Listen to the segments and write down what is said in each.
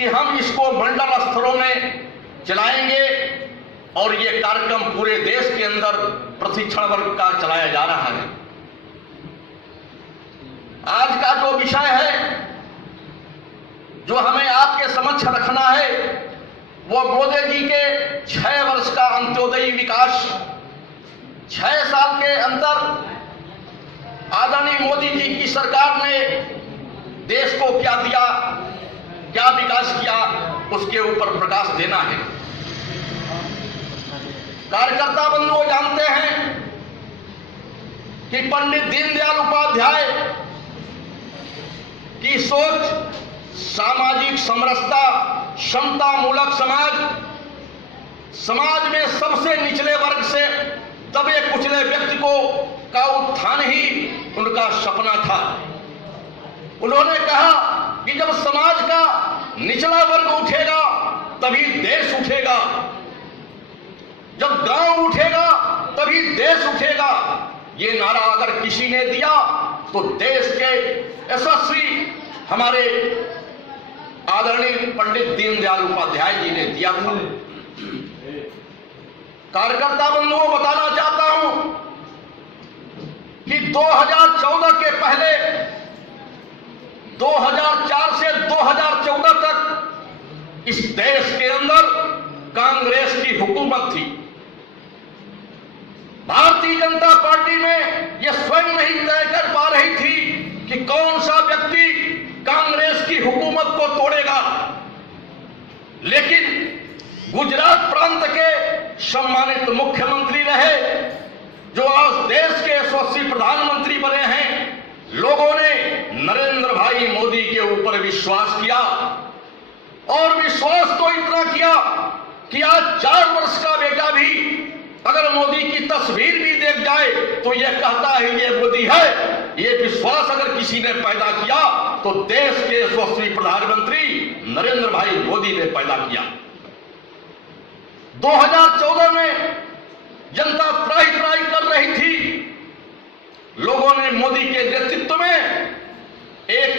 कि हम इसको मंडल स्तरों में चलाएंगे और ये कार्यक्रम पूरे देश के अंदर प्रशिक्षण वर्ग का चलाया जा रहा है। आज का जो विषय है जो हमें आपके समक्ष रखना है वो मोदी जी के 6 वर्ष का अंत्योदयी विकास। 6 साल के अंदर आदरणीय मोदी जी की सरकार ने देश को क्या दिया, क्या विकास किया, उसके ऊपर प्रकाश देना है। कार्यकर्ता बंधुओं जानते हैं कि पंडित दीनदयाल उपाध्याय की सोच सामाजिक समरसता, समता मूलक समाज में सबसे निचले वर्ग से दबे कुचले व्यक्ति का उत्थान ही उनका सपना था। उन्होंने कहा कि जब समाज का निचला वर्ग उठेगा तभी देश उठेगा, जब गांव उठेगा तभी देश उठेगा। ये नारा अगर किसी ने दिया तो देश के यशस्वी हमारे आदरणीय पंडित दीनदयाल उपाध्याय जी ने दिया था। कार्यकर्ता बंधुओं बताना चाहता हूं कि 2014 के पहले 2004 से 2014 तक इस देश के अंदर कांग्रेस की हुकूमत थी। भारतीय जनता पार्टी में यह स्वयं नहीं तय कर पा रही थी कि कौन सा व्यक्ति कांग्रेस की हुकूमत को तोड़ेगा, लेकिन गुजरात प्रांत के सम्मानित मुख्यमंत्री रहे जो आज देश के यशस्वी प्रधानमंत्री बने हैं, लोगों ने नरेंद्र भाई मोदी के ऊपर विश्वास किया और विश्वास तो इतना किया कि आज 4 वर्ष का बेटा भी अगर मोदी की तस्वीर भी देख जाए तो यह कहता है ये मोदी है। ये विश्वास अगर किसी ने पैदा किया तो देश के यशस्वी प्रधानमंत्री नरेंद्र भाई मोदी ने पैदा किया। 2014 में जनता त्राही त्राही कर रही थी, लोगों ने मोदी के नेतृत्व में एक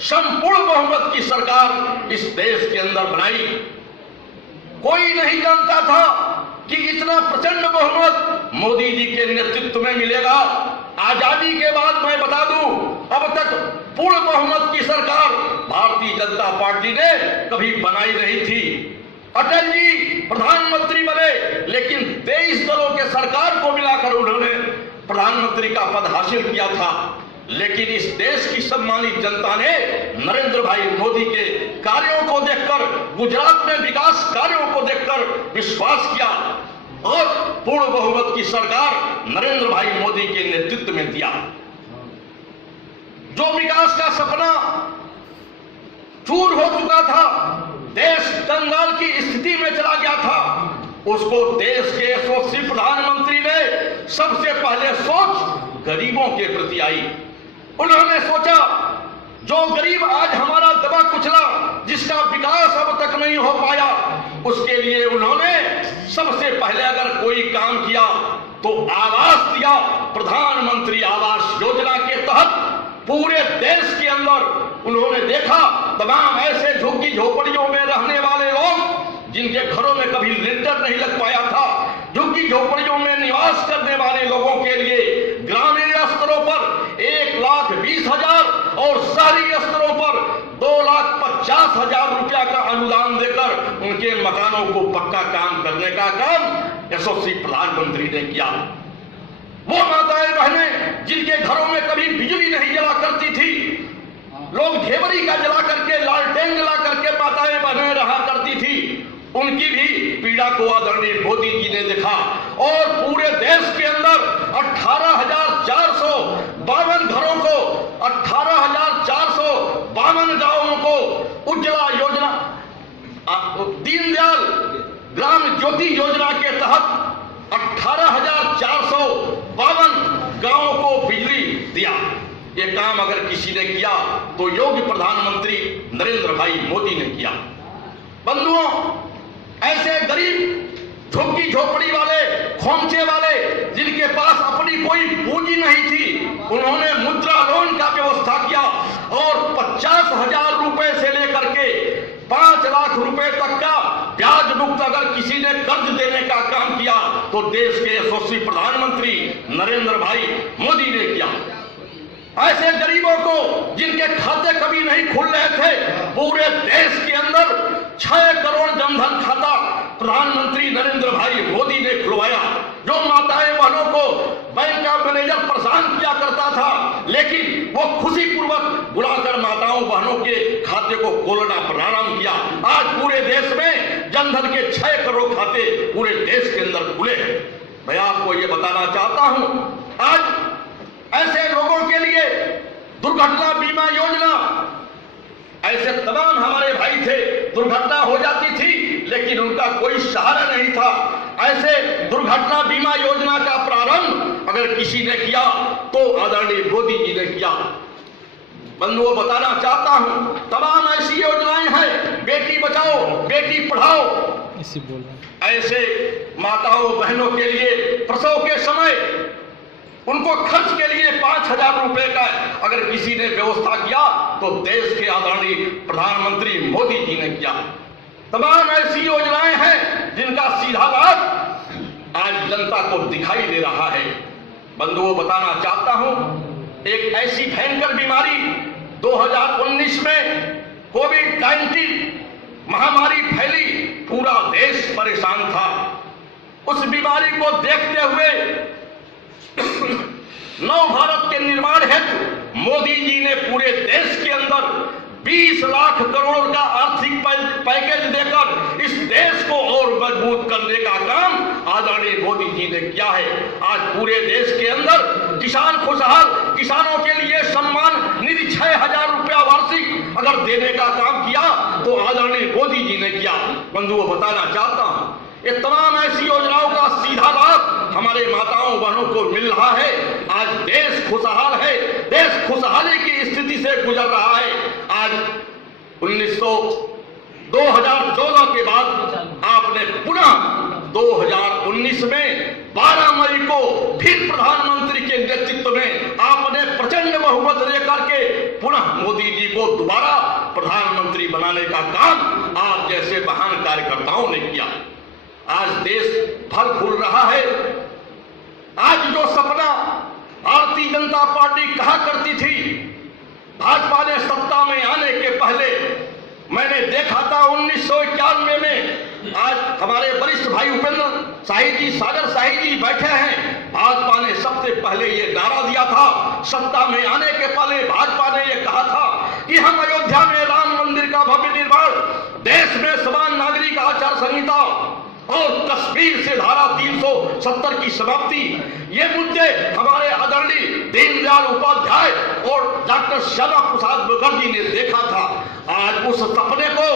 संपूर्ण बहुमत की सरकार इस देश के अंदर बनाई। कोई नहीं जानता था कि इतना प्रचंड बहुमत मोदी जी के नेतृत्व में मिलेगा। आजादी के बाद मैं बता दूं, अब तक पूर्ण बहुमत की सरकार भारतीय जनता पार्टी ने कभी बनाई नहीं थी। अटल जी प्रधानमंत्री बने, लेकिन 23 दलों के सरकार को मिलाकर उन्होंने प्रधानमंत्री का पद हासिल किया था। लेकिन इस देश की सम्मानित जनता ने नरेंद्र भाई मोदी के कार्यों को देखकर, गुजरात में विकास कार्यों को देखकर विश्वास किया और पूर्ण बहुमत की सरकार नरेंद्र भाई मोदी के नेतृत्व में दिया। जो विकास का सपना चूर हो चुका था, देश कंगाल की स्थिति में चला गया था, उसको देश के यशस्वी प्रधानमंत्री ने सबसे पहले सोच गरीबों के प्रति आई। उन्होंने सोचा जो गरीब आज हमारा दबा कुचला, जिसका विकास अब तक नहीं हो पाया, उसके लिए उन्होंने सबसे पहले अगर कोई काम किया तो आवास दिया। प्रधानमंत्री आवास योजना के तहत पूरे देश के अंदर उन्होंने देखा तमाम ऐसे झुग्गी झोपड़ियों में रहने वाले लोग जिनके घरों में कभी लिंटर नहीं लग पाया था, झुग्गी झोपड़ियों में निवास करने वाले लोगों के लिए ग्रामीण स्तरों पर 1,20,000 और शहरी स्तरों पर 2,50,000 रुपया का अनुदान देकर उनके मकानों को पक्का काम करने का काम यशस्वी प्रधानमंत्री ने किया। वो माताएं बहनें जिनके घरों में कभी बिजली नहीं जला करती थी, लोग घेवरी का जला करके, लालटेन जला करके माताएं बहनें रहा करती थी, उनकी भी पीड़ा को आदरणीय मोदी जी ने देखा और पूरे देश के अंदर 18,452 घरों को, 18,452 गांवों को उज्ज्वला योजना, दीनदयाल ग्राम ज्योति योजना के तहत 18,452 गांवों को बिजली दिया। ये काम अगर किसी ने किया तो योग्य प्रधानमंत्री नरेंद्र भाई मोदी ने किया। बंधुओं, ऐसे गरीब झुग्गी झोपड़ी वाले, खोमचे वाले जिनके पास अपनी कोई पूंजी नहीं थी, उन्होंने मुद्रा लोन का व्यवस्था किया और 50,000 रुपए से लेकर के 5 लाख रुपए तक का ब्याज मुक्त अगर किसी ने कर्ज देने का काम किया तो देश के यशस्वी प्रधानमंत्री नरेंद्र भाई मोदी ने किया। ऐसे गरीबों को जिनके खाते कभी नहीं खुल रहे थे, पूरे देश के अंदर 6 करोड़ जनधन खाता प्रधानमंत्री नरेंद्र भाई मोदी ने खुलवाया। जो माताएं बहनों को बैंक का मैनेजर परेशान किया करता था, लेकिन वो खुशी पूर्वक बुलाकर माताओं बहनों के खाते को खोलना प्रारंभ किया। आज पूरे देश में जनधन के 6 करोड़ खाते पूरे देश के अंदर खुले। मैं आपको ये बताना चाहता हूं, आज ऐसे लोगों के लिए दुर्घटना बीमा योजना, ऐसे तमाम हमारे भाई थे, दुर्घटना हो जाती थी लेकिन उनका कोई सहारा नहीं था। ऐसे दुर्घटना बीमा योजना का प्रारंभ अगर किसी ने किया तो आदरणीय मोदी जी ने किया। बंधुओं, बताना चाहता हूं, तमाम ऐसी योजनाएं हैं, बेटी बचाओ बेटी पढ़ाओ, ऐसे माताओं बहनों के लिए प्रसव के समय उनको खर्च के लिए 5,000 रुपए का अगर किसी ने व्यवस्था किया तो देश के आदरणीय प्रधानमंत्री मोदी जी ने किया। तमाम ऐसी योजनाएं हैं जिनका सीधा लाभ आज जनता को दिखाई दे रहा है। बंधुओं, बताना चाहता हूं, एक ऐसी भयंकर बीमारी 2019 में कोविड-19 महामारी फैली, पूरा देश परेशान था। उस बीमारी को देखते हुए नव भारत के निर्माण हेतु मोदी जी ने पूरे देश के अंदर 20 लाख करोड़ का आर्थिक पैकेज देकर इस देश को और मजबूत करने का काम आदरणीय मोदी जी ने किया है। आज पूरे देश के अंदर किसान खुशहाल, किसानों के लिए सम्मान निधि 6,000 रुपया वार्षिक अगर देने का काम किया तो आदरणीय मोदी जी ने किया। बंधुओं, बताना चाहता हूं, ये तमाम ऐसी योजनाओं का सीधा लाभ हमारे माताओं बहनों को मिल रहा है। आज देश खुशहाल है, देश खुशहाली की स्थिति से गुजर रहा है। आज 2014 के बाद आपने पुनः 2019 में 12 मई को फिर प्रधानमंत्री के नेतृत्व में आपने प्रचंड बहुमत लेकर के पुनः मोदी जी को दोबारा प्रधानमंत्री बनाने का काम आप जैसे महान कार्यकर्ताओं ने किया। आज देश फल फूल रहा है। आज जो सपना भारतीय जनता पार्टी कहा करती थी, भाजपा ने सत्ता में आने के पहले मैंने देखा था 1991 में, आज हमारे वरिष्ठ भाई उपेंद्र शाही जी, सागर शाही जी बैठे हैं। भाजपा ने सबसे पहले ये नारा दिया था, सत्ता में आने के पहले भाजपा ने ये कहा था कि हम अयोध्या में राम मंदिर का भव्य निर्माण, देश में समान नागरिक आचार संहिता और कश्मीर से धारा 370 की समाप्ति, ये मुद्दे हमारे आदरणीय दीनदयाल उपाध्याय और डॉक्टर श्यामा प्रसाद मुखर्जी ने देखा था। आज उस सपने को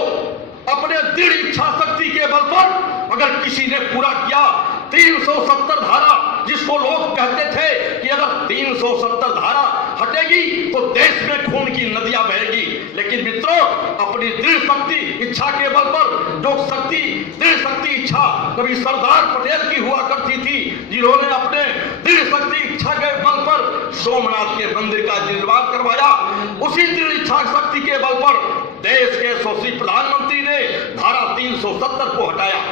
अपने दृढ़ इच्छा शक्ति के बल पर अगर किसी ने पूरा किया, 370 धारा जिसको लोग कहते थे कि अगर 370 धारा हटेगी तो देश में खून की नदियां बहेगी, लेकिन मित्रों, अपनी दृढ़ शक्ति इच्छा के बल पर जो शक्ति, दृढ़ शक्ति इच्छा कभी सरदार पटेल की हुआ करती थी, जिन्होंने अपने दृढ़ शक्ति इच्छा के बल पर सोमनाथ के मंदिर का निर्माण करवाया, उसी दृढ़ इच्छा शक्ति के बल पर देश के यशस्वी प्रधानमंत्री ने धारा 370 को हटाया।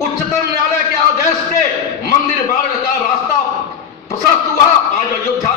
उच्चतम न्यायालय के आदेश से मंदिर मार्ग का रास्ता प्रशस्त हुआ। आज अयोध्या